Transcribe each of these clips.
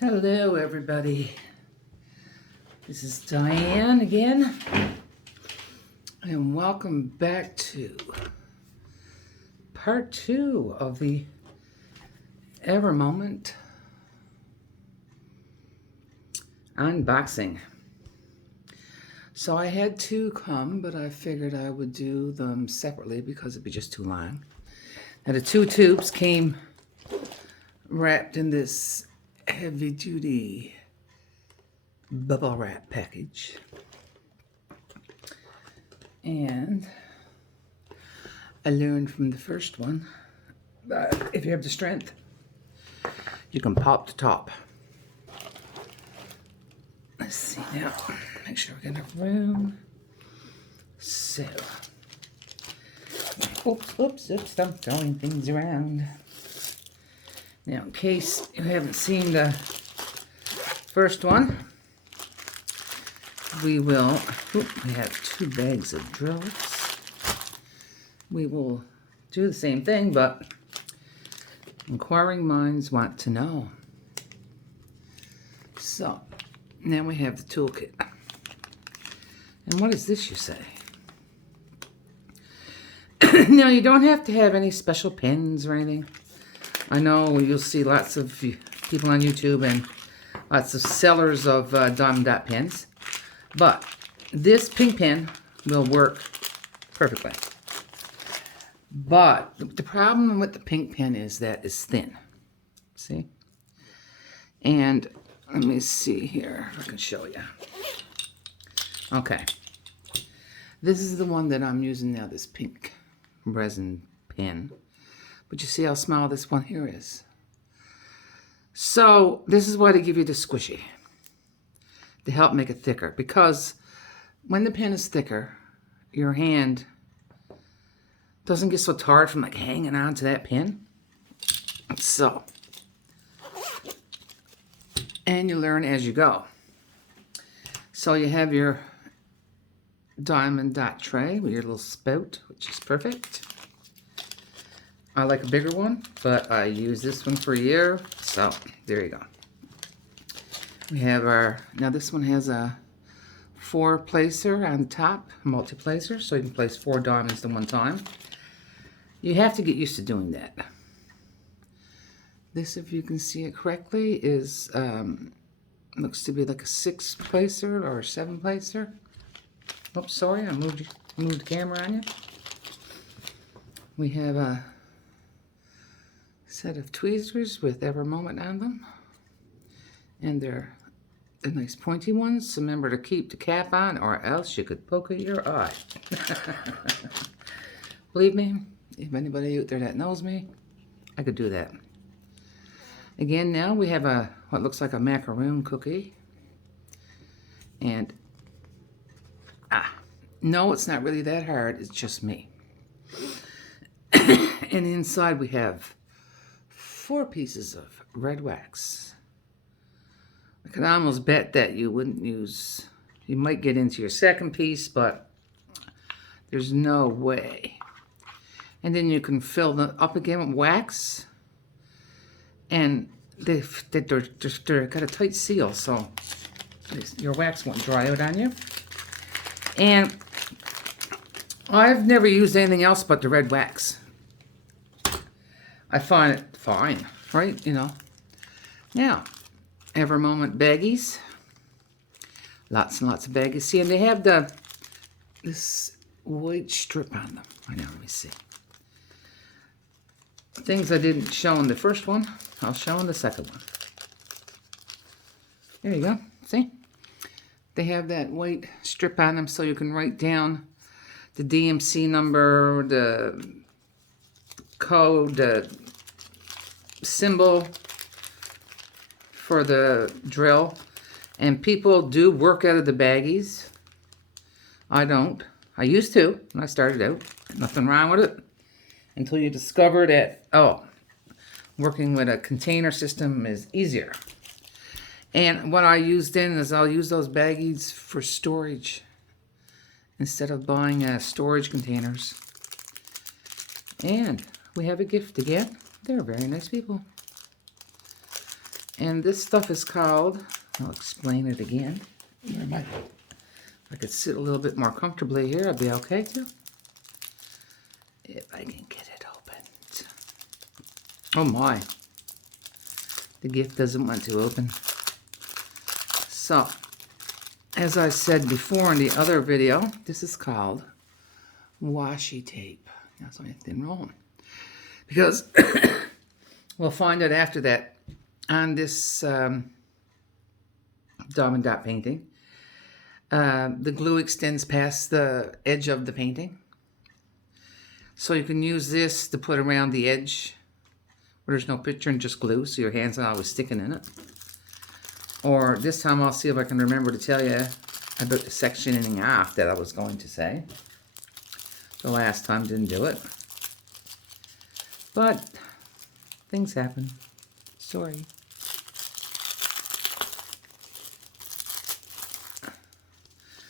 Hello, everybody. This is Diane again, and welcome back to part 2 of the Ever Moment unboxing. So I had 2 come, but I figured I would do them separately because it'd be just too long. Now the 2 tubes came wrapped in this heavy-duty bubble wrap package, and I learned from the first one that if you have the strength, you can pop the top. Let's see now, make sure we got enough room. So, oops, I'm throwing things around. Now, in case you haven't seen the first one, we have 2 bags of drills. We will do the same thing, but inquiring minds want to know. So, now we have the toolkit. And what is this, you say? Now, you don't have to have any special pins or anything. I know you'll see lots of people on YouTube and lots of sellers of diamond dot pins, but this pink pin will work perfectly. But the problem with the pink pin is that it's thin. See? And let me see here if I can show you. Okay. This is the one that I'm using now, this pink resin pin. But you see how small this one here is. So this is why they give you the squishy, to help make it thicker. Because when the pen is thicker, your hand doesn't get so tired from like hanging on to that pen. So, and you learn as you go. So you have your diamond dot tray with your little spout, which is perfect. I like a bigger one, but I use this one for a year, so there you go. We have now this one has a 4-placer on top, multi-placer, so you can place 4 diamonds at one time. You have to get used to doing that. This, if you can see it correctly, is looks to be like a 6-placer or a 7-placer. Oops, sorry, I moved the camera on you. We have a set of tweezers with Ever Moment on them, and they're the nice pointy ones, so remember to keep the cap on or else you could poke at your eye. Believe me, if anybody out there that knows me, I could do that. Again, now we have what looks like a macaroon cookie, and no, it's not really that hard, it's just me. And inside we have 4 pieces of red wax. I can almost bet that you might get into your second piece, but there's no way. And then you can fill them up again with wax, and they've got a tight seal, so your wax won't dry out on you. And I've never used anything else but the red wax. I find it fine, right? You know. Now, Ever Moment baggies. Lots and lots of baggies. See, and they have this white strip on them. I know, let me see. Things I didn't show in the first one, I'll show in the second one. There you go. See? They have that white strip on them so you can write down the DMC number, the code, the symbol for the drill. And people do work out of the baggies. I don't. I used to when I started out. Nothing wrong with it. Until you discover that, working with a container system is easier. And what I use then is I'll use those baggies for storage instead of buying storage containers. And we have a gift again. They're very nice people. And this stuff is called, I'll explain it again. If I could sit a little bit more comfortably here, I'd be okay too. If I can get it opened. Oh my. The gift doesn't want to open. So, as I said before in the other video, this is called washi tape. That's only a thin roll. Because we'll find out after that on this diamond dot painting, the glue extends past the edge of the painting. So you can use this to put around the edge where there's no picture and just glue, so your hand's not always sticking in it. Or this time I'll see if I can remember to tell you about the sectioning off that I was going to say. The last time didn't do it. But things happen. Sorry.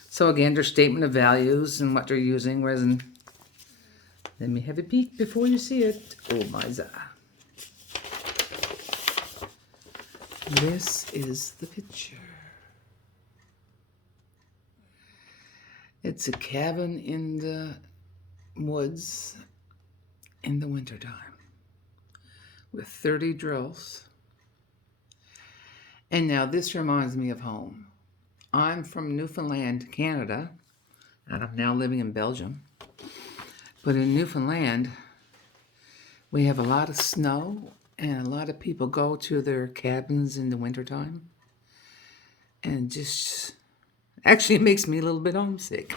So again, their statement of values and what they're using, resin. Let me have a peek before you see it. Oh my za. This is the picture. It's a cabin in the woods in the wintertime with 30 drills. And now this reminds me of home. I'm from Newfoundland, Canada, and I'm now living in Belgium. But in Newfoundland, we have a lot of snow, and a lot of people go to their cabins in the wintertime. And just, actually it makes me a little bit homesick.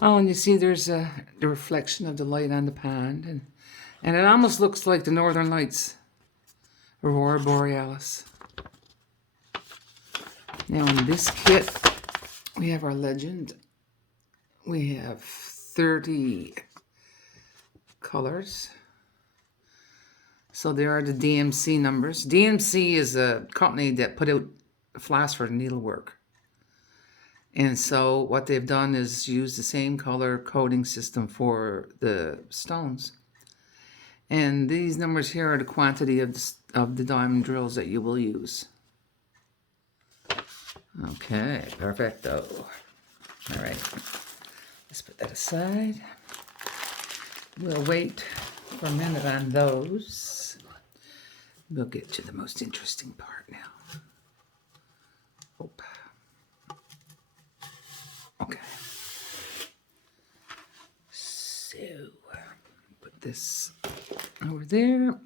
Oh, and you see there's the reflection of the light on the pond, and it almost looks like the Northern Lights, Aurora Borealis. Now in this kit, we have our legend. We have 30 colors. So there are the DMC numbers. DMC is a company that put out phosphor needlework. And so what they've done is use the same color coding system for the stones. And these numbers here are the quantity of the diamond drills that you will use. Okay, perfecto. All right, let's put that aside. We'll wait for a minute on those. We'll get to the most interesting part now. Oop. Okay. So, put this over there.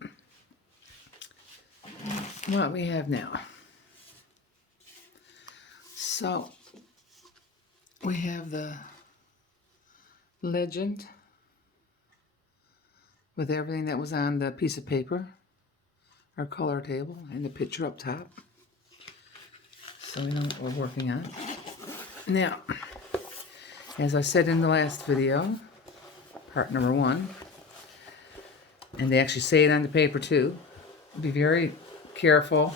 What we have now. So, we have the legend with everything that was on the piece of paper, our color table, and the picture up top. So we know what we're working on. Now, as I said in the last video, part number 1, and they actually say it on the paper too, be very careful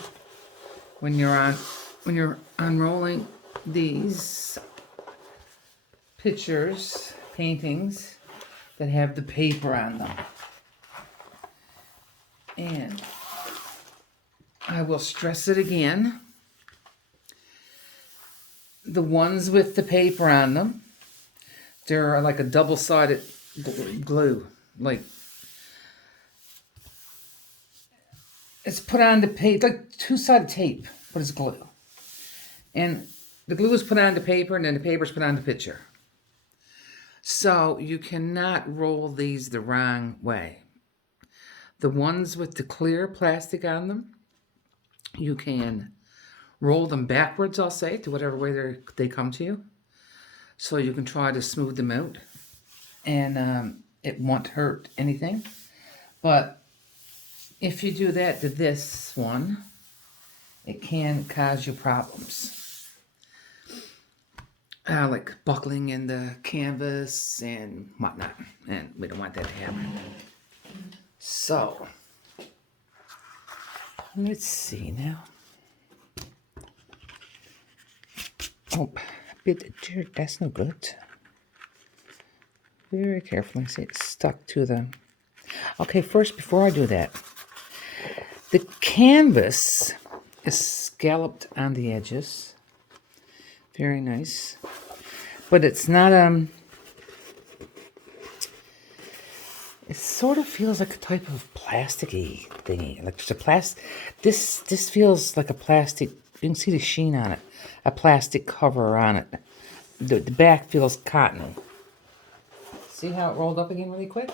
when you're unrolling these pictures, paintings that have the paper on them. And I will stress it again. The ones with the paper on them, they're like a double-sided glue. Like, it's put on the paper, like two-sided tape, but it's glue. And the glue is put on the paper, and then the paper is put on the picture. So you cannot roll these the wrong way. The ones with the clear plastic on them, you can roll them backwards, I'll say, to whatever way they come to you. So you can try to smooth them out, and it won't hurt anything. But if you do that to this one, it can cause you problems. Like buckling in the canvas and whatnot. And we don't want that to happen. So, let's see now. Oh, a bit of dirt, that's no good. Very carefully, see it's stuck to the... Okay, first, before I do that, The canvas is scalloped on the edges. Very nice. But it's not, it sort of feels like a type of plasticky thingy. Like there's a this feels like a plastic, you can see the sheen on it. A plastic cover on it. The back feels cottony. See how it rolled up again really quick?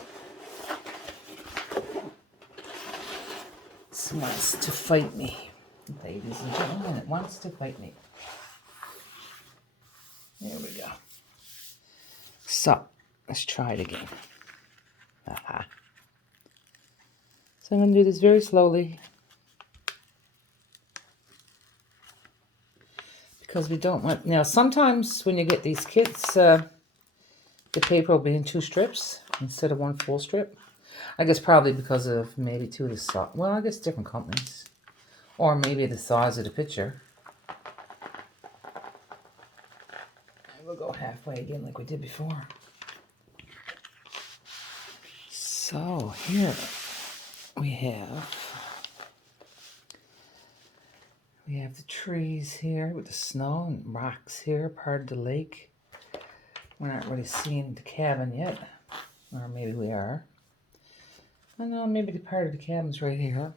It wants to fight me. Ladies and gentlemen, it wants to fight me. There we go. So, let's try it again. Aha. So I'm going to do this very slowly. Because we don't want... Now, sometimes when you get these kits, the paper will be in 2 strips instead of 1 full strip. I guess probably because of maybe 2 of the size. Well, I guess different companies. Or maybe the size of the picture. And we'll go halfway again like we did before. So here we have the trees here with the snow and rocks here, part of the lake. We're not really seeing the cabin yet, or maybe we are. I don't know, maybe the part of the cabin's right here.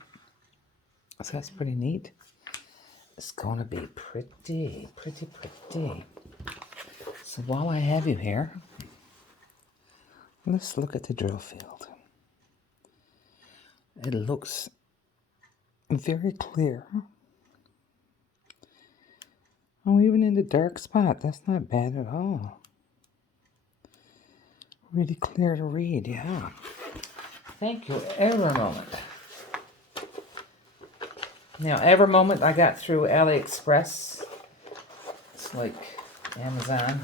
So that's pretty neat. It's gonna be pretty. So while I have you here, let's look at the drill field. It looks very clear. Oh, even in the dark spot, that's not bad at all. Really clear to read, yeah. Thank you, EverMoment. Now, EverMoment I got through AliExpress. It's like Amazon.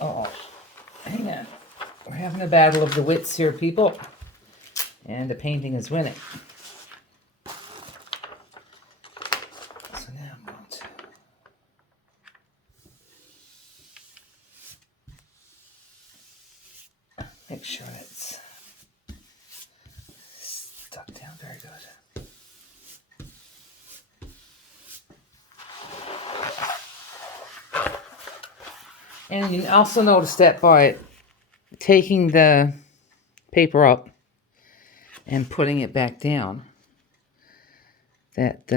Oh, hang on. We're having a battle of the wits here, people. And the painting is winning. So now I'm going to... make sure it's stuck down very good. And you also notice that by taking the paper up and putting it back down, that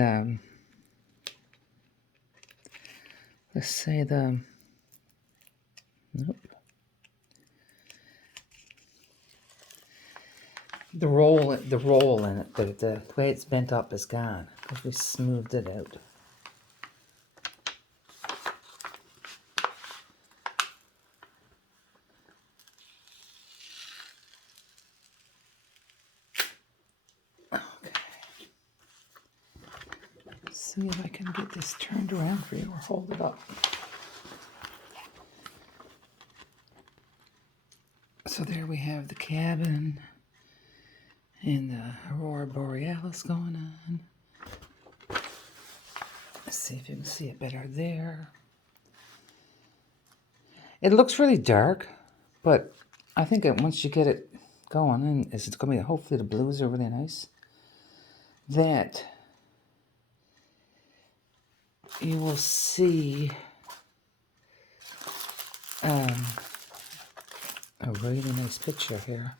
let's say the roll in it, the way it's bent up is gone because we smoothed it out. See if I can get this turned around for you or hold it up. So there we have the cabin and the Aurora Borealis going on. Let's see if you can see it better there. It looks really dark, but I think that once you get it going, and it's going to be, hopefully the blues are really nice, that you will see a really nice picture here.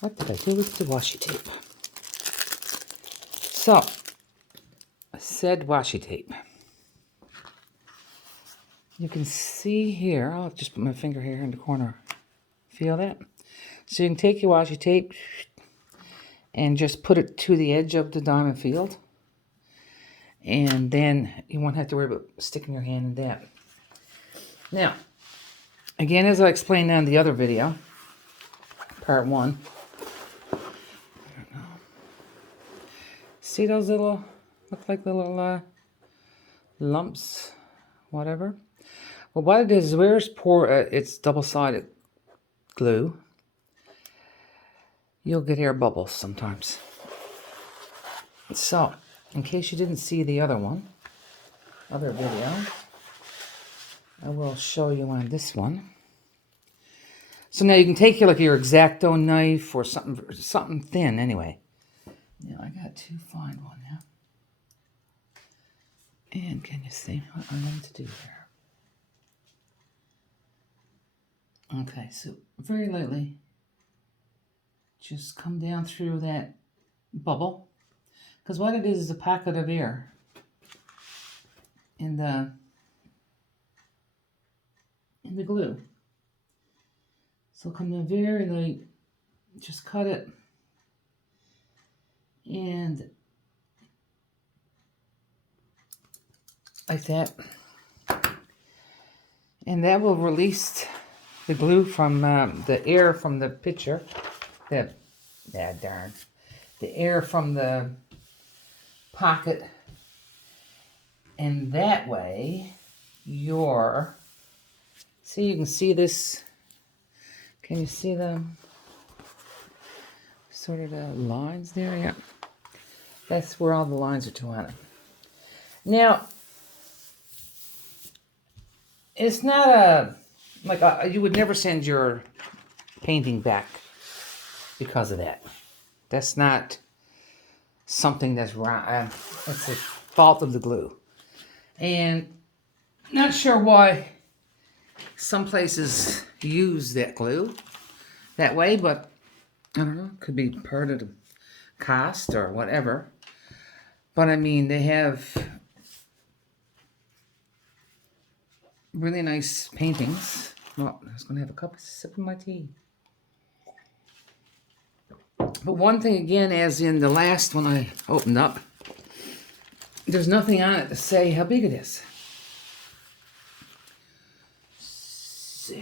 What did I do with the washi tape? So, said washi tape. You can see here, I'll just put my finger here in the corner. Feel that? So you can take your washi tape and just put it to the edge of the diamond field. And then you won't have to worry about sticking your hand in that. Now, again, as I explained on the other video, part 1. See those little, look like little lumps, whatever? Well, what it is where it's double-sided glue, you'll get air bubbles sometimes. So, in case you didn't see the other video, I will show you on this one. So now you can take your X-Acto knife or something thin anyway. Now I got to find one now. And can you see what I'm going to do here? Okay, so very lightly, just come down through that bubble. Because what it is a pocket of air in the glue. So come down very light, just cut it, and like that. And that will release the glue from the air from the pitcher. The air from the pocket. And that way, see, you can see this. Can you see the sort of the lines there? Yeah. That's where all the lines are to on it. Now, it's not you would never send your painting back because of that. That's not something that's wrong. It's a fault of the glue. And not sure why some places use that glue that way, but I don't know, could be part of the cost or whatever. But I mean, they have really nice paintings. Well, I was going to have a sip of my tea. But one thing again, as in the last one I opened up, there's nothing on it to say how big it is. So,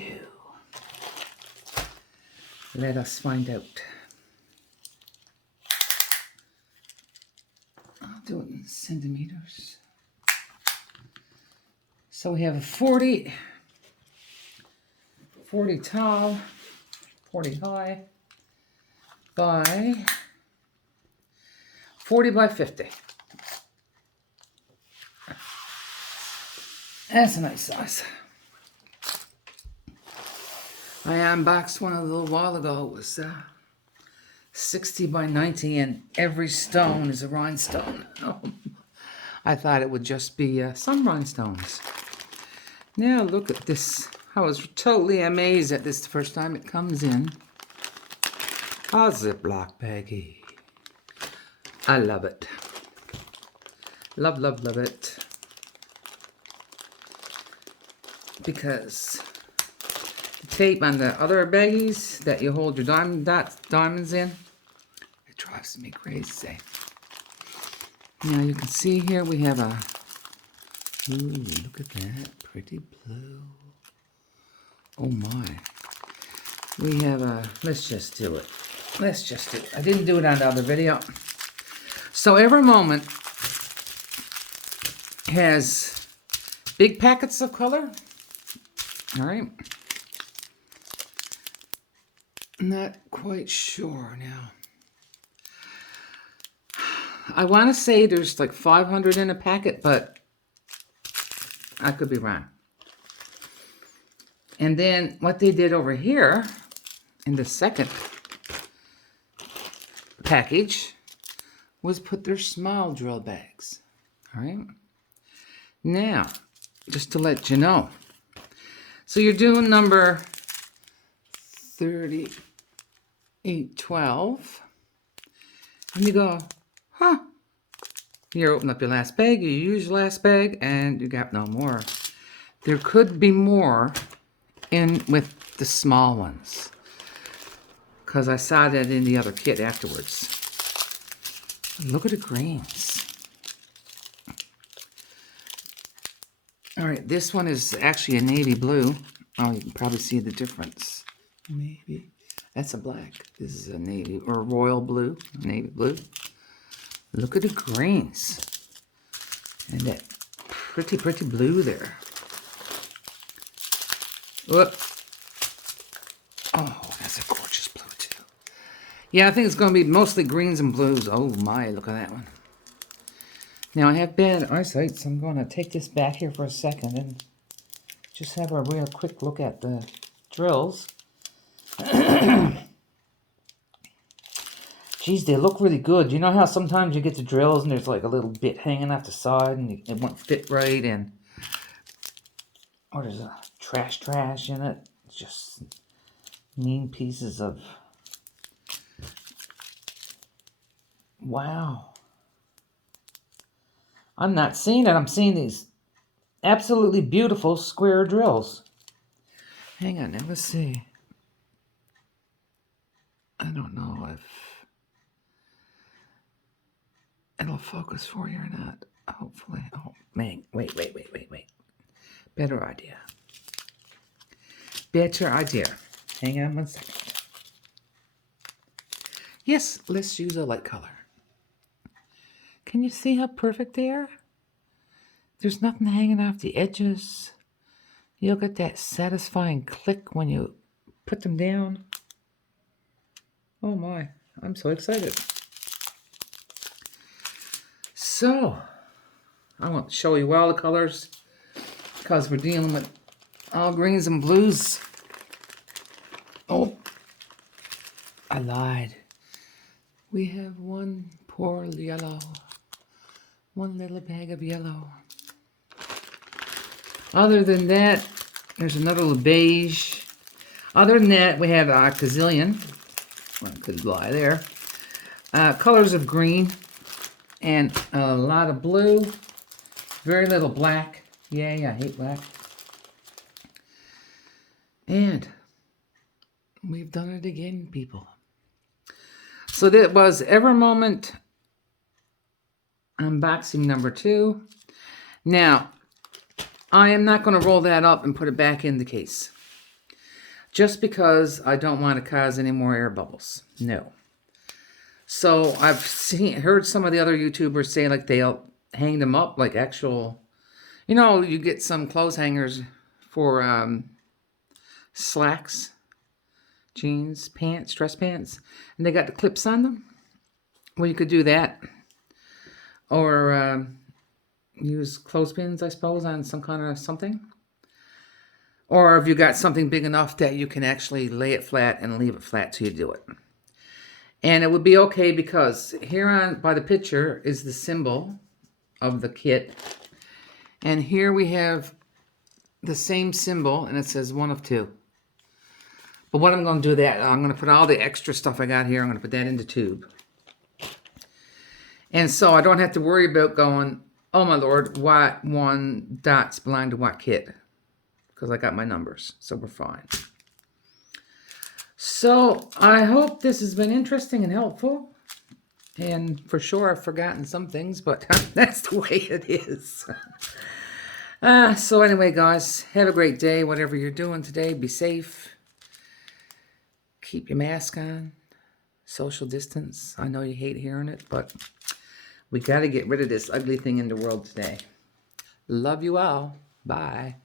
let us find out. I'll do it in centimeters. So we have a 40 tall, 40 high, by 40 by 50. That's a nice size. I unboxed one a little while ago. It was 60 by 90, and every stone is a rhinestone. I thought it would just be some rhinestones. Now look at this. I was totally amazed at this the first time it comes in. A Ziploc baggie. I love it. Love, love, love it. Because the tape on the other baggies that you hold your diamonds in, it drives me crazy. Now you can see here we have a, ooh, look at that, pretty blue. Oh my. We have a, let's just do it. I didn't do it on the other video. So every moment has big packets of color. All right. Not quite sure now. I want to say there's like 500 in a packet, but I could be wrong. And then what they did over here in the second package was put their small drill bags. All right. Now, just to let you know. So you're doing number 3812. And you go, huh. You open up your last bag, you use your last bag, and you got no more. There could be more in with the small ones, because I saw that in the other kit afterwards. Look at the greens. All right, this one is actually a navy blue. Oh, you can probably see the difference. Maybe. That's a black. This is a navy or royal blue, navy blue. Look at the greens. And that pretty, pretty blue there. Whoop. Oh, that's a gorgeous blue too. Yeah, I think it's going to be mostly greens and blues. Oh my, look at that one. Now I have bad eyesight, so I'm going to take this back here for a second and just have a real quick look at the Geez, they look really good. You know how sometimes you get the drills and there's like a little bit hanging off the side and it won't fit right, and or there's a trash in it. It's just mean pieces of... Wow. I'm not seeing it. I'm seeing these absolutely beautiful square drills. Hang on, now let's see. I don't know if it'll focus for you or not. Hopefully. Oh, man. Wait. Better idea. Hang on 1 second. Yes, let's use a light color. Can you see how perfect they are? There's nothing hanging off the edges. You'll get that satisfying click when you put them down. Oh my, I'm so excited. So, I won't show you all the colors because we're dealing with all greens and blues. Oh, I lied. We have one poor yellow. One little bag of yellow. Other than that, there's another little beige. Other than that, we have a gazillion. Well, I could lie there. Colors of green and a lot of blue. Very little black. Yay, I hate black. And we've done it again, people. So that was Evermoment unboxing number 2. Now, I am not going to roll that up and put it back in the case. Just because I don't want to cause any more air bubbles. No. So I've heard some of the other YouTubers say like they'll hang them up like actual, you know, you get some clothes hangers for slacks, jeans, pants, dress pants, and they got the clips on them. Well, you could do that. Or use clothespins, I suppose, on some kind of something. Or if you got something big enough that you can actually lay it flat and leave it flat till you do it. And it would be okay because here on by the picture is the symbol of the kit. And here we have the same symbol and it says 1 of 2. But what I'm going to do that, I'm going to put all the extra stuff I got here, I'm going to put that in the tube. And so I don't have to worry about going, oh my Lord, what one dots belong to what kit. Because I got my numbers, so we're fine. So I hope this has been interesting and helpful. And for sure I've forgotten some things, but that's the way it is. So anyway, guys, have a great day. Whatever you're doing today, be safe. Keep your mask on. Social distance. I know you hate hearing it, but we got to get rid of this ugly thing in the world today. Love you all. Bye.